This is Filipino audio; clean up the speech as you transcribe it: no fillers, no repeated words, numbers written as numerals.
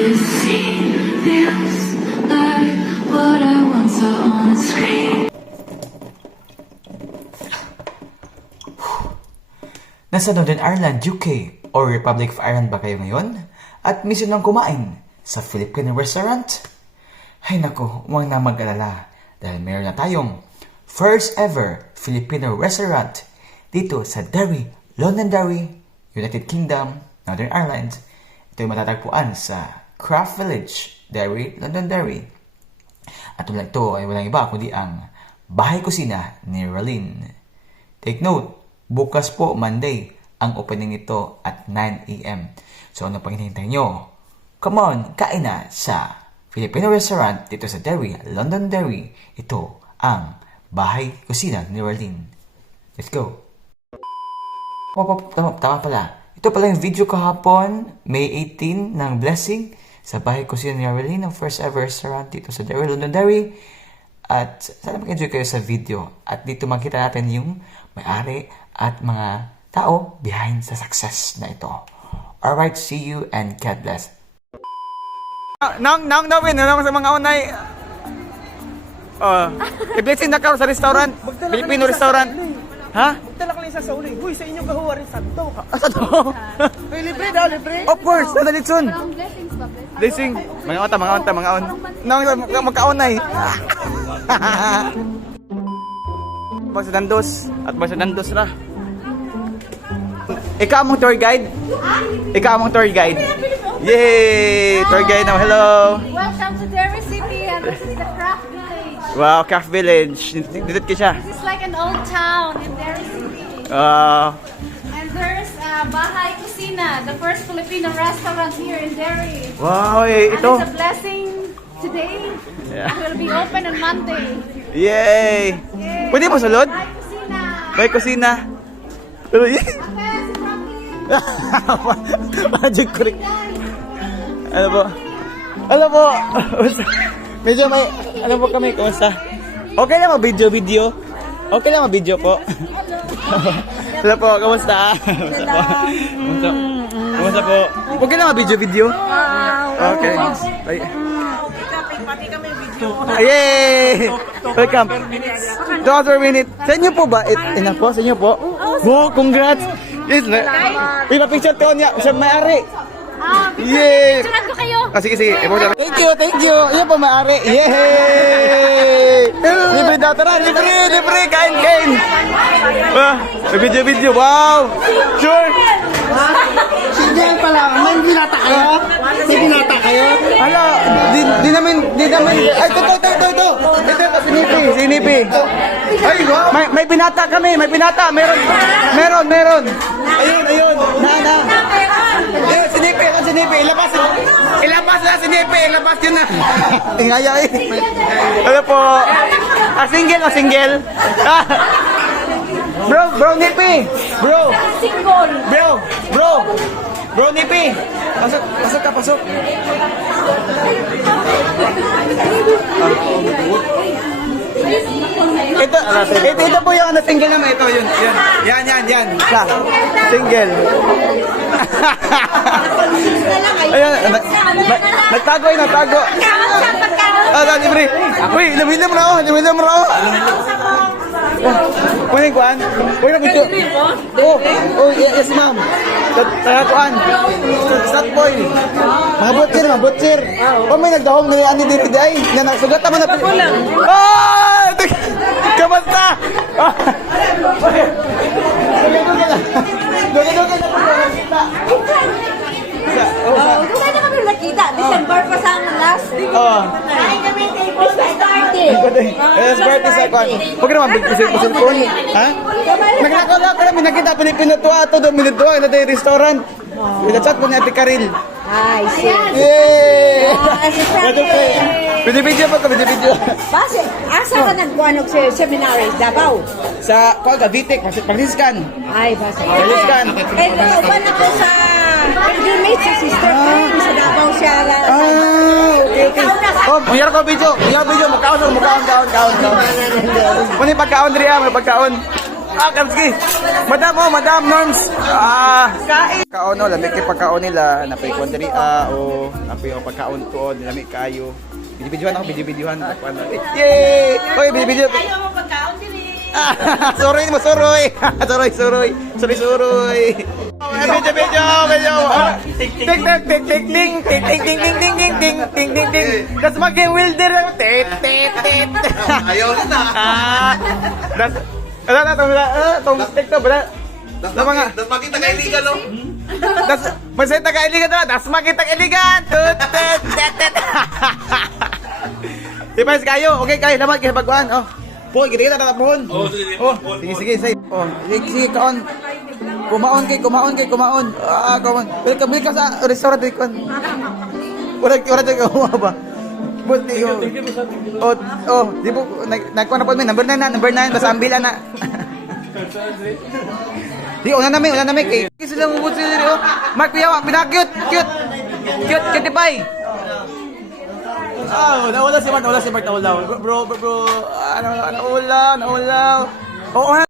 it feels like what I once saw on a screen. Nasa Northern Ireland, UK, or Republic of Ireland ba kayo ngayon? At miss nang kumain sa Filipino restaurant? Ay nako, huwag na mag-alala dahil meron na tayong first ever Filipino restaurant dito sa Derry, Londonderry, United Kingdom, Northern Ireland. Ito ay matatagpuan sa Craft Village, Derry, Londonderry. At ito ay walang iba kundi ang Bahay Kusina ni Raylene. Take note, bukas po, Monday, ang opening nito at 9 a.m. So ano pang hinihintay nyo? Come on, kain na sa Filipino restaurant dito sa Derry, Londonderry. Ito ang Bahay Kusina ni Raylene. Let's go! Tama pala. Ito pala yung video kahapon, May 18, ng Blessing sa Bahay Kusina ni Raylene, ang first ever restaurant dito sa Derry, Londonderry. At sana mag-enjoy kayo sa video. At dito makita natin yung may-ari at mga tao behind sa success na ito. Alright, see you and God bless. Nang sa mga unay. I-blessing na ka sa restaurant, Filipino restaurant. Ha? Magdala ka lang isa sa uli. Uy, sa inyong gahuwa rin santo. Asa to? Uy, libre daw, libre. Of course, dadalit soon. Blessings ba? Blessing. Mga on. Nang magkaunay. Magsadandos ra. Ikaw among tour guide? Yay! Tour guide now. Hello. Welcome to Derry City and this is the Craft Village. Wow, Craft Village. Dito ka siya. This is like an old town in Derry City. And there's Bahay Kusina, the first Filipino restaurant here in Derry. Wow, And ito. it's a blessing today. Yeah. It will be open on Monday. Yay! Pwede mo sulod? Bahay Kusina. May kusina. Pero Okay, si Rocky. Magic trick. Ano po? Medyo may, ano po kami, kumusta? Okay lang mag-video? Okay lang mag-video po? Hello po, kumusta? Kumusta po? Okay lang mag-video? Okay. Pati kami video. Yay! Welcome. 2 hours per minute. Sa inyo po ba? Ina po, sa inyo po? Wow, congrats! Yes, picture ko niya, siya may-ari. Yay! Picturean ko kayo. Sige. Thank you. Yan po may-ari. Yay! Libre daw, tara. Libre. Kain. Video. Wow! Sure! Sindihan pala. May binata kayo? Hala, di namin. Ay, ito. Ito, sinipi. Ay, may binata kami. Meron. Ayun. Na. Ayun, sinipi. Ilabas na sinipi. Ilabas yun na. Ingaya eh. Ano po? Single. Bro, nipi. Bro, nipi. Pasok. Ito po yung single naman. Ito, yun. Yan. Siya. Single. Ayan, nagtago. Libre. Uy, lumilim na ako. Kunin kuan. Uy, nabidyo. Oh, yes ma'am. Kuan. Start boy. Mga butcher. May nagdahong na ani diri ay. Na nagsugat man na. Ah! Kamusta? Doge na kita. Kaya na kami nakita. December pa sa last. Ay kami table sa party. Yes, birthday sa kuan. Huwag naman bigpusin po. Ha? Nagkakala ka namin nakita Pilipino tuwa to do minuto na tayo restaurant. Pinachat mo ni Ate Karil. Ay, shit. Yay! Si Frankie. Video. Base, asa ka nagbuanog sa seminary? Davao? Sa Vitek, Franciscan. Ay, base. Franciscan. Eh, nauban ako sa pilgrimage sa Sister Jane sa Davao siya. Okay. Oh, mayroon ko video. Makaon. Muna pagkaon, Ria. May pagkaon. Kamski. Madam, Madam Norms. Kaon, no, lamig kay pagkaon nila. Napay kondri, napay yung pagkaon ko, lamig kayo. Bidyo-bidyohan ako, bidyo-bidyohan. Yay! Oy, bidyo-bidyo. Ayaw mo pagkaon din Suroy mo, suroy. Suroy. Medyo. Ting ting ting ting ting ting ting ting ting ting ting ting ting ting ting. Das maging wilder. Tit. Ayaw na. Das tong stick to bra. Das mga Das makita kay Liga, no? das masay taga-iligan na. Das makita iligan. Tit. Di ba kayo? Okay kayo naman kay pagkuan. Oh. Poy, kita na tapon. Sige. Sige kaon. Kumaon. Kumaon. Welcome ka sa restaurant ikon. Wala ko ba? Buti yo. Di po nagkuha na po may number 9 basta ambila na. Di una namin kay. Sila mo buti diri oh. Mark Piyawa, pinakyut. Cute pay. Nawala si Mark. Bro. Nawala. Oo.